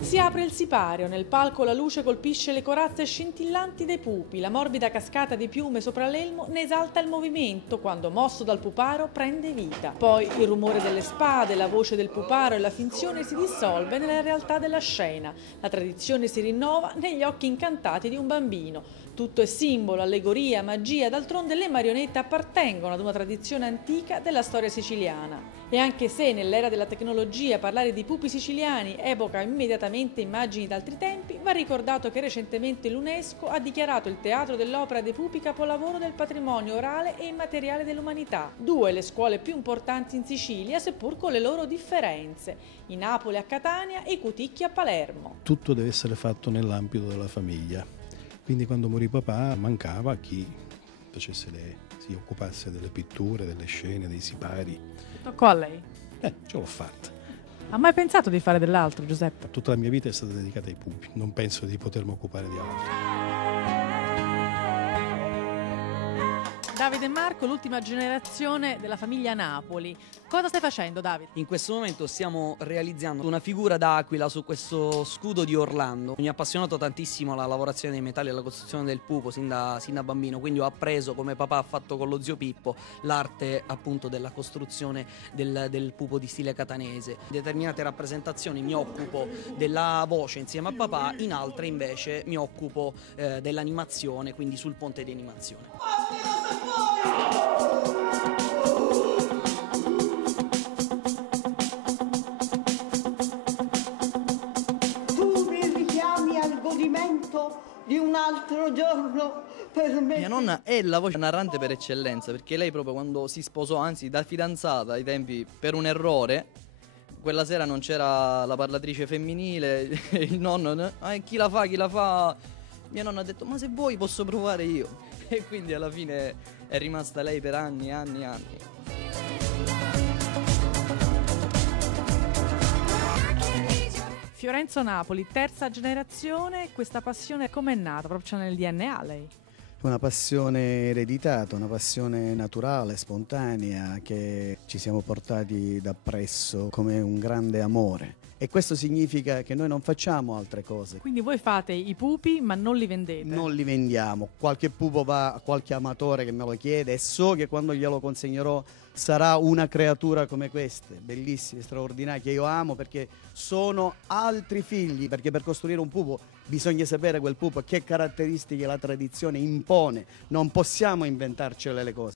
Si apre il sipario, nel palco la luce colpisce le corazze scintillanti dei pupi, la morbida cascata di piume sopra l'elmo ne esalta il movimento quando, mosso dal puparo, prende vita. Poi il rumore delle spade, la voce del puparo e la finzione si dissolve nella realtà della scena. La tradizione si rinnova negli occhi incantati di un bambino. Tutto è simbolo, allegoria, magia, d'altronde le marionette appartengono ad una tradizione antica della storia siciliana. E anche se nell'era della tecnologia parlare di pupi siciliani evoca immediatamente immagini d'altri tempi, va ricordato che recentemente l'UNESCO ha dichiarato il Teatro dell'Opera dei Pupi capolavoro del patrimonio orale e immateriale dell'umanità. Due le scuole più importanti in Sicilia, seppur con le loro differenze, i Napoli a Catania e i Cuticchi a Palermo. Tutto deve essere fatto nell'ambito della famiglia, quindi quando morì papà mancava chi facesse si occupasse delle pitture, delle scene, dei sipari. Toccò a lei. Ce l'ho fatta. Ha mai pensato di fare dell'altro, Giuseppe? Tutta la mia vita è stata dedicata ai pupi, non penso di potermi occupare di altro. Davide e Marco, l'ultima generazione della famiglia Napoli. Cosa stai facendo, Davide? In questo momento stiamo realizzando una figura d'aquila su questo scudo di Orlando. Mi ha appassionato tantissimo la lavorazione dei metalli e la costruzione del pupo sin da bambino, quindi ho appreso, come papà ha fatto con lo zio Pippo, l'arte appunto della costruzione del pupo di stile catanese. In determinate rappresentazioni mi occupo della voce insieme a papà, in altre invece mi occupo dell'animazione, quindi sul ponte di animazione. Tu mi richiami al godimento di un altro giorno per me. Mia nonna è la voce narrante per eccellenza, perché lei proprio quando si sposò, anzi da fidanzata ai tempi, per un errore, quella sera non c'era la parlatrice femminile, il nonno, chi la fa? Mia nonna ha detto, ma se vuoi posso provare io. E quindi alla fine è rimasta lei per anni e anni e anni. Fiorenzo Napoli, terza generazione, questa passione com'è nata? Proprio nel DNA lei? Una passione ereditata, una passione naturale, spontanea, che ci siamo portati dappresso come un grande amore. E questo significa che noi non facciamo altre cose. Quindi voi fate i pupi ma non li vendete? Non li vendiamo. Qualche pupo va a qualche amatore che me lo chiede e so che quando glielo consegnerò sarà una creatura come queste, bellissime, straordinarie, che io amo perché sono altri figli, perché per costruire un pupo bisogna sapere quel pupo che caratteristiche la tradizione impone, non possiamo inventarcele le cose.